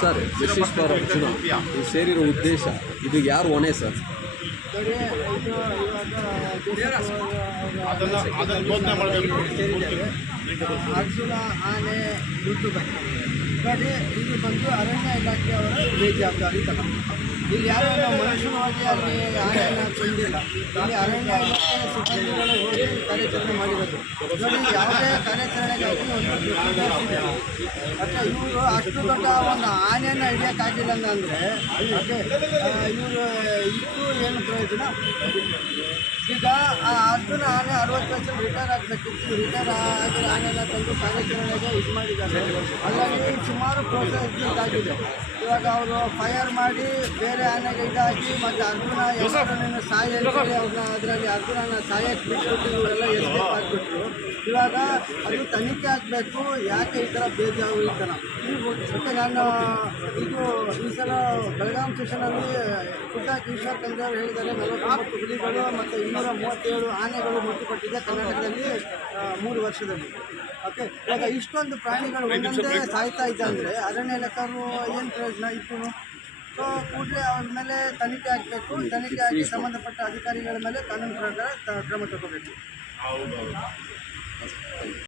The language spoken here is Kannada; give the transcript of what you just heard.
ಸರ್ ವಿಶೇಷವಾದ ಅರ್ಜುನ ಈ ಸೇರಿರೋ ಉದ್ದೇಶ ಇದು ಯಾರು ಹೊಣೆ ಸರ್? ಅರ್ಜುನ ಆನೆ ದುಡ್ಡು ನೋಡಿ ಇದು ಬಂದು ಅರಣ್ಯ ಇಲಾಖೆಯವರ ಬೇಜವಾಬ್ದಾರಿ ತಗೊಂಡು ಇಲ್ಲಿ ಯಾರು ಮನುಷ್ಯನು ಹೋಗಿ ಅಲ್ಲಿ ಆನೆಯನ್ನು ತಂದಿಲ್ಲ. ಇಲ್ಲಿ ಅರಣ್ಯ ಇಲಾಖೆ ಸಿಬ್ಬಂದಿಗಳು ಹೋಗಿ ಕಾರ್ಯಾಚರಣೆ ಮಾಡಿರೋದು. ನೋಡಿ ಯಾವುದೇ ಕಾರ್ಯಾಚರಣೆಗಾಗಿ ಒಂದು ಮತ್ತು ಇವರು ಅಷ್ಟು ದೊಡ್ಡ ಒಂದು ಆನೆಯನ್ನು ಹಿಡಿಯೋಕ್ಕಾಗಿಲ್ಲ ಅಂದರೆ ಓಕೆ ಇವರು ಇಷ್ಟು ಏನು ಪ್ರಯೋಜನ? ಈಗ ಆ ಅರ್ಜುನ ಆನೆ 60 ವರ್ಷ ರಿಟೈರ್ ಆಗಬೇಕಿತ್ತು. ರಿಟೈರ್ ಆಗಿ ಆನೆಯನ್ನು ತಂದು ಕಾರ್ಯಾಚರಣೆಗೆ ಇದು ಮಾಡಿದ್ದಾರೆ. ಅಲ್ಲಲ್ಲಿ ಸುಮಾರು ಪ್ರೋಸೆಸ್ ಆಗಿದೆ. ಇವಾಗ ಅವರು ಫೈರ್ ಮಾಡಿ ಬೇರೆ ಆನೆಗೆ ಇದಾಗಿ ಮತ್ತು ಅರ್ಜುನ ಎಲ್ಲರನ್ನ ಸಾಯಿ ಅಂತೇಳಿ ಅವ್ರನ್ನ ಅದರಲ್ಲಿ ಅರ್ಜುನನ ಸಾಯಕ್ಕೆ ಬಿಟ್ಬಿಟ್ಟು ಇವರೆಲ್ಲ ಎಸ್ಕೇಪ್ ಆಗಿಬಿಟ್ರು. ಇವಾಗ ಅದು ತನಿಖೆ ಆಗಬೇಕು, ಯಾಕೆ ಈ ಥರ ಬೇಜವಾಬ್ದಾರಿತನ. ಮತ್ತು ನಾನು ಇದು ಈ ಸಲ ಬೆಳಗಾಂ ಸೆಷನಲ್ಲಿ ಖುದ್ದಾಗಿ ಈಶ್ವರ್ ಖಂಡ್ರೆ ಅವರು ಹೇಳಿದ್ದಾರೆ 49 ಹುಲಿಗಳು ಮತ್ತು 237 ಆನೆಗಳು ಮೃತಪಟ್ಟಿದೆ ಕರ್ನಾಟಕದಲ್ಲಿ 3 ವರ್ಷದಲ್ಲಿ. ಓಕೆ, ಇವಾಗ ಇಷ್ಟೊಂದು ಪ್ರಾಣಿಗಳು ಒಂದೊಂದೇ ಸಾಯ್ತಾ ಇದೆ ಅಂದರೆ ಅರಣ್ಯ ಇಲಾಖೆಯವರು ಏನು ಪ್ರಯೋಜನ ಇತ್ತು? ಸೊ ಕೂಡಲೇ ಅವ್ರ ಮೇಲೆ ತನಿಖೆ ಆಗಬೇಕು. ತನಿಖೆ ಆಗಿ ಸಂಬಂಧಪಟ್ಟ ಅಧಿಕಾರಿಗಳ ಮೇಲೆ ಕಾನೂನು ಪ್ರಕಾರ ಕ್ರಮ ತಗೋಬೇಕು.